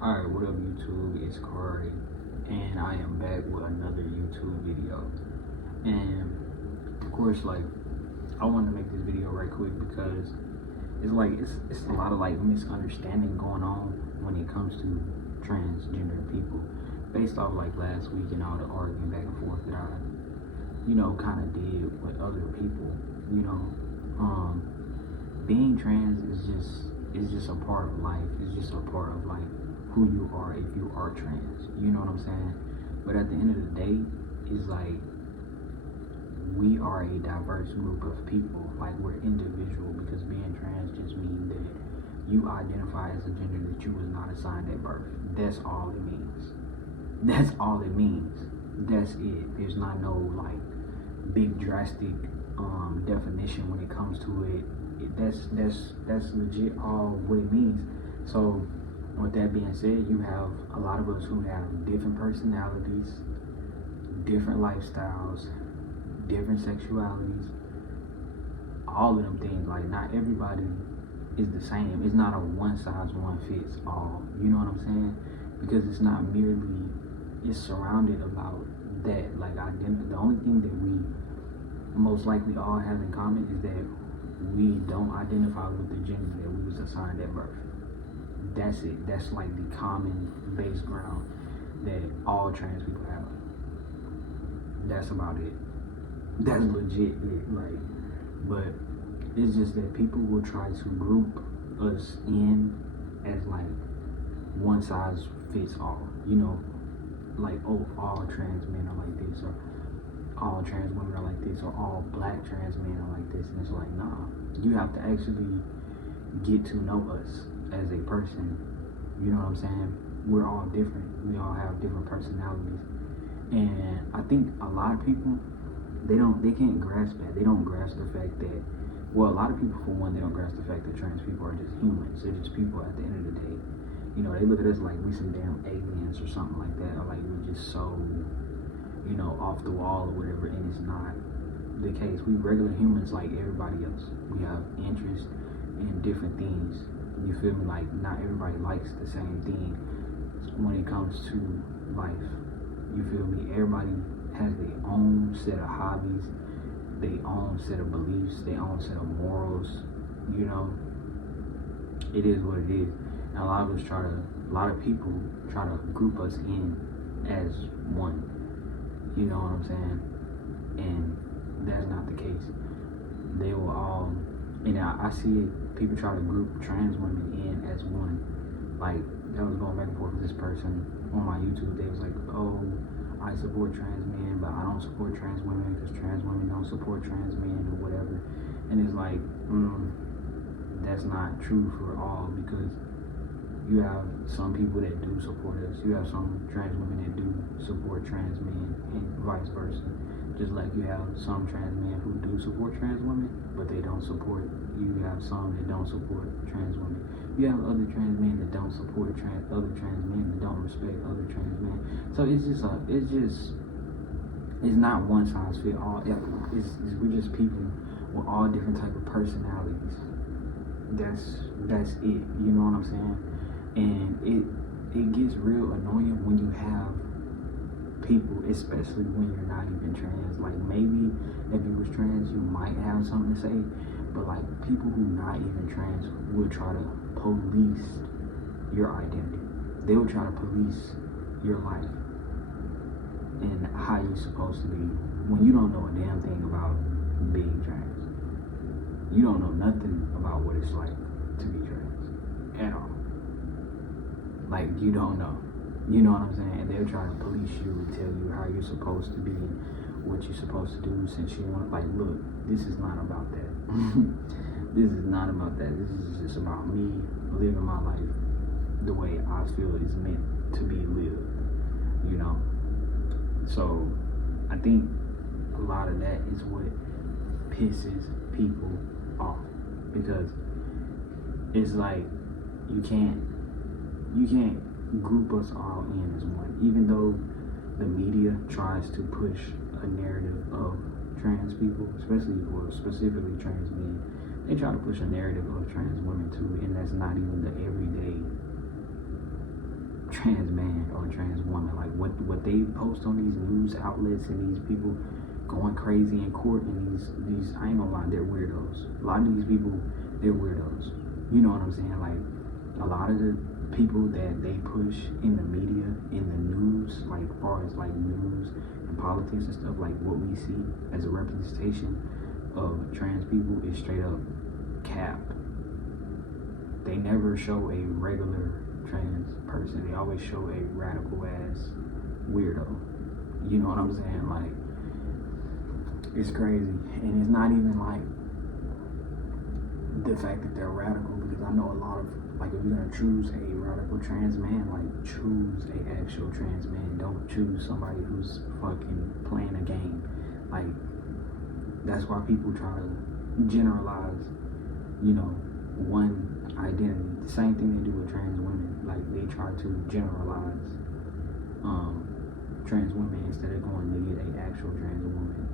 Alright, what up YouTube? It's Corey, and I am back with another YouTube video. And of course, like, I wanted to make this video right quick because it's a lot of like misunderstanding going on when it comes to transgender people, based off like last week and all the arguing back and forth that I, kind of did with other people. Being trans is just a part of life. It's just a part of like who you are if you are trans. You know what I'm saying? But at the end of the day, it's like we are a diverse group of people. Like, we're individual, because being trans just means that you identify as a gender that you was not assigned at birth. That's all it means. That's all it means. That's it. There's not no like big drastic definition when it comes to it. That's legit all what it means. So with that being said, you have a lot of us who have different personalities, different lifestyles, different sexualities, all of them things. Like, not everybody is the same. It's not a one size one fits all. You know what I'm saying? Because it's not merely, it's surrounded about that. Like, the only thing that we most likely all have in common is that we don't identify with the gender that we was assigned at birth. That's it. That's like the common base ground that all trans people have. That's about it. That's legit it. Like, but it's just that people will try to group us in as like one size fits all. Like, oh, all trans men are like this, or all trans women are like this, or all black trans men are like this. And it's like, nah, you have to actually get to know us as a person. You know what I'm saying? We're all different. We all have different personalities. And I think a lot of people, they can't grasp that. They don't grasp the fact that, well, a lot of people, for one, they don't grasp the fact that trans people are just humans. They're just people at the end of the day. They look at us like we some damn aliens or something like that, or like we're just so, off the wall or whatever, and it's not the case. We regular humans like everybody else. We have interests in different things. You feel me? Like, not everybody likes the same thing when it comes to life. You feel me? Everybody has their own set of hobbies, their own set of beliefs, their own set of morals. It is what it is. And a lot of people try to group us in as one. You know what I'm saying? And that's not the case. They will all, I see it, people try to group trans women in as one. Like, I was going back and forth with this person on my YouTube. They was like, oh, I support trans men, but I don't support trans women because trans women don't support trans men or whatever. And it's like, that's not true for all, because you have some people that do support us. You have some trans women that do support trans men, and vice versa. Just like you have some trans men who do support trans women, but they don't support. You have some that don't support trans women. You have other trans men that don't support other trans men, that don't respect other trans men. So it's not one size fit all. We're just people with all different type of personalities. That's it. You know what I'm saying? And it gets real annoying when you have people, especially when you're not even trans. Like, maybe if you was trans, you might have something to say, but like, people who not even trans will try to police your identity. They will try to police your life and how you're supposed to be, when you don't know a damn thing about being trans. You don't know nothing about what it's like to be trans at all. Like, you don't know. You know what I'm saying? And they'll try to police you and tell you how you're supposed to be, what you're supposed to do, since you want, like, look, this is not about that. This is not about that. This is just about me living my life the way I feel is meant to be lived. So I think a lot of that is what pisses people off, because it's like you can't group us all in as one. Even though the media tries to push a narrative of trans people, specifically trans men, they try to push a narrative of trans women too, and that's not even the everyday trans man or a trans woman. Like what they post on these news outlets and these people going crazy in court, and these I ain't gonna lie, they're weirdos. A lot of these people, they're weirdos. You know what I'm saying? Like a lot of the people that they push in the media, in the news, like as far as like news and politics and stuff, like what we see as a representation of trans people is straight up cap. They never show a regular trans person. They always show a radical ass weirdo. You know what I'm saying? Like, it's crazy. And it's not even like the fact that they're radical, because I know a lot of, like, if you're gonna choose a radical trans man, like, choose a actual trans man. Don't choose somebody who's fucking playing a game. Like, that's why people try to generalize, you know, one identity. The same thing they do with trans women. Like, they try to generalize trans women instead of going to get an actual trans woman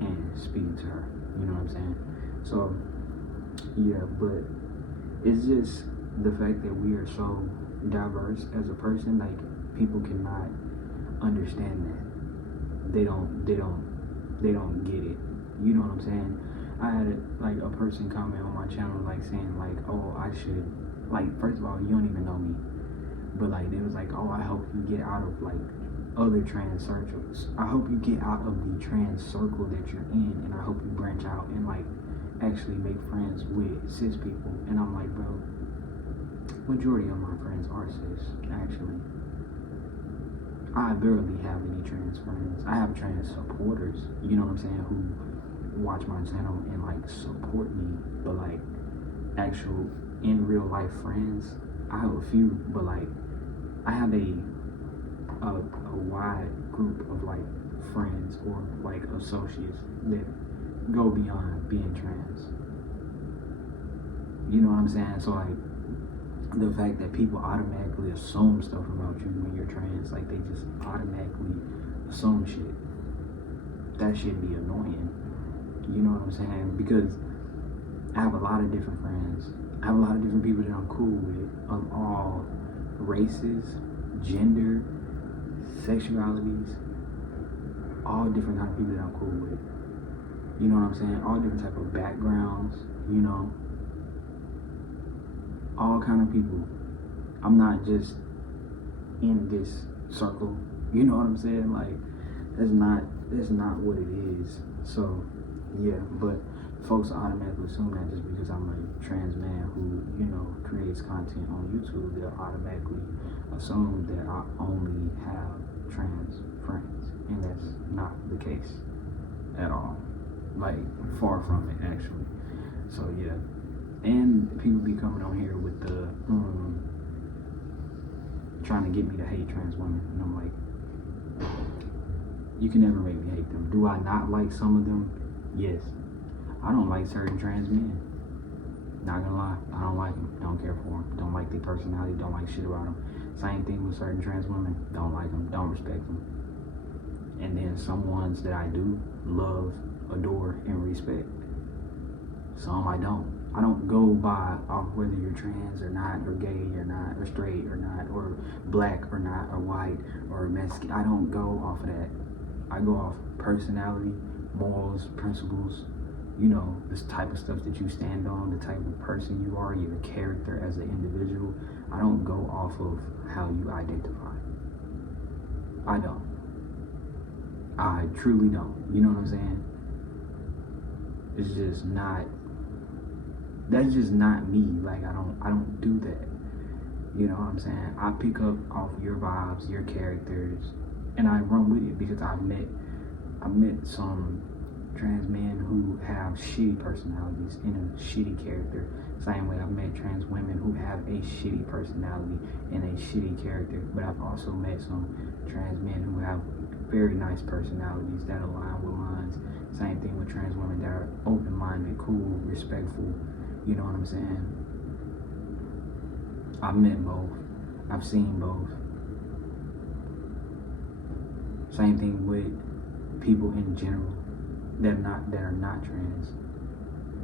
and speaking to her. You know what I'm saying? So yeah, but it's just the fact that we are so diverse as a person. Like, people cannot understand that. They don't get it. You know what I'm saying? I had like a person comment on my channel, like saying like, oh, I should, like, first of all, you don't even know me, but like they was like, oh, I hope you get out of like other trans circles. I hope you get out of the trans circle that you're in, and I hope you branch out and like actually make friends with cis people. And I'm like, bro, majority of my friends are cis, actually. I barely have any trans friends. I have trans supporters, you know what I'm saying, who watch my channel and like support me, but like actual in real life friends, I have a few, but like I have a wide group of like friends or like associates that go beyond being trans. You know what I'm saying? So like the fact that people automatically assume stuff about you when you're trans, like they just automatically assume shit, that should be annoying. You know what I'm saying? Because I have a lot of different friends. I have a lot of different people that I'm cool with, of all races, gender, sexualities, all different kind of people that I'm cool with. You know what I'm saying? All different type of backgrounds, you know, all kind of people. I'm not just in this circle. You know what I'm saying? Like, that's not what it is. So yeah, but folks automatically assume that just because I'm a trans man who, you know, creates content on YouTube, they'll automatically assume that I only have trans friends, and that's not the case at all. Like, far from it, actually. So yeah, and people be coming on here with the trying to get me to hate trans women, and I'm like, you can never make me hate them. Do I not like some of them? Yes. I don't like certain trans men. Not gonna lie, I don't like them. Don't care for them. Don't like their personality. Don't like shit about them. Same thing with certain trans women. Don't like them. Don't respect them. And then some ones that I do love, adore, and respect. Some I don't. I don't go by off whether you're trans or not, or gay or not, or straight or not, or black or not, or white or Mexican. I don't go off of that. I go off personality, morals, principles, you know, this type of stuff that you stand on, the type of person you are, your character as an individual. I don't go off of how you identify. I don't. I truly don't. You know what I'm saying? It's just not, that's just not me. Like, I don't do that. You know what I'm saying? I pick up off your vibes, your characters, and I run with it, because I met some trans men who have shitty personalities and a shitty character. Same way I've met trans women who have a shitty personality and a shitty character. But I've also met some trans men who have very nice personalities that align with mine. Same thing with trans women that are open-minded, cool, respectful. You know what I'm saying? I've met both. I've seen both. Same thing with people in general that are not trans.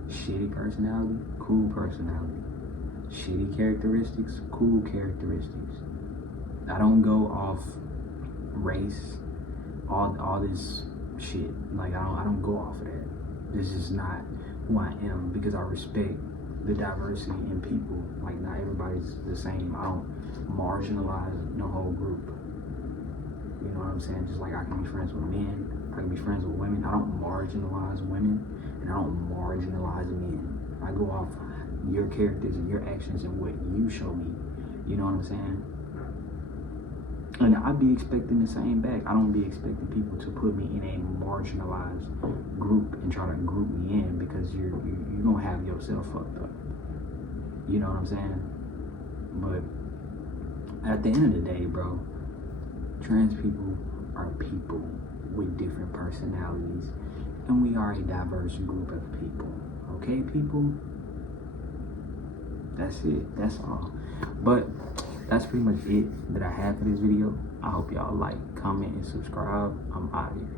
Shitty personality, cool personality. Shitty characteristics, cool characteristics. I don't go off race, all this shit. Like I don't go off of that. This is not who I am, because I respect the diversity in people. Like not everybody's the same. I don't marginalize no whole group. You know what I'm saying? Just like I can be friends with men, I can be friends with women. I don't marginalize women, and I don't marginalize men. I go off your characters and your actions and what you show me. You know what I'm saying? And I be expecting the same back. I don't be expecting people to put me in a marginalized group and try to group me in, because you're gonna have yourself fucked up. You know what I'm saying? But at the end of the day, bro, trans people are people with different personalities, and we are a diverse group of people. Okay, people? That's it. That's all. But that's pretty much it that I have for this video. I hope y'all like, comment, and subscribe. I'm out of here.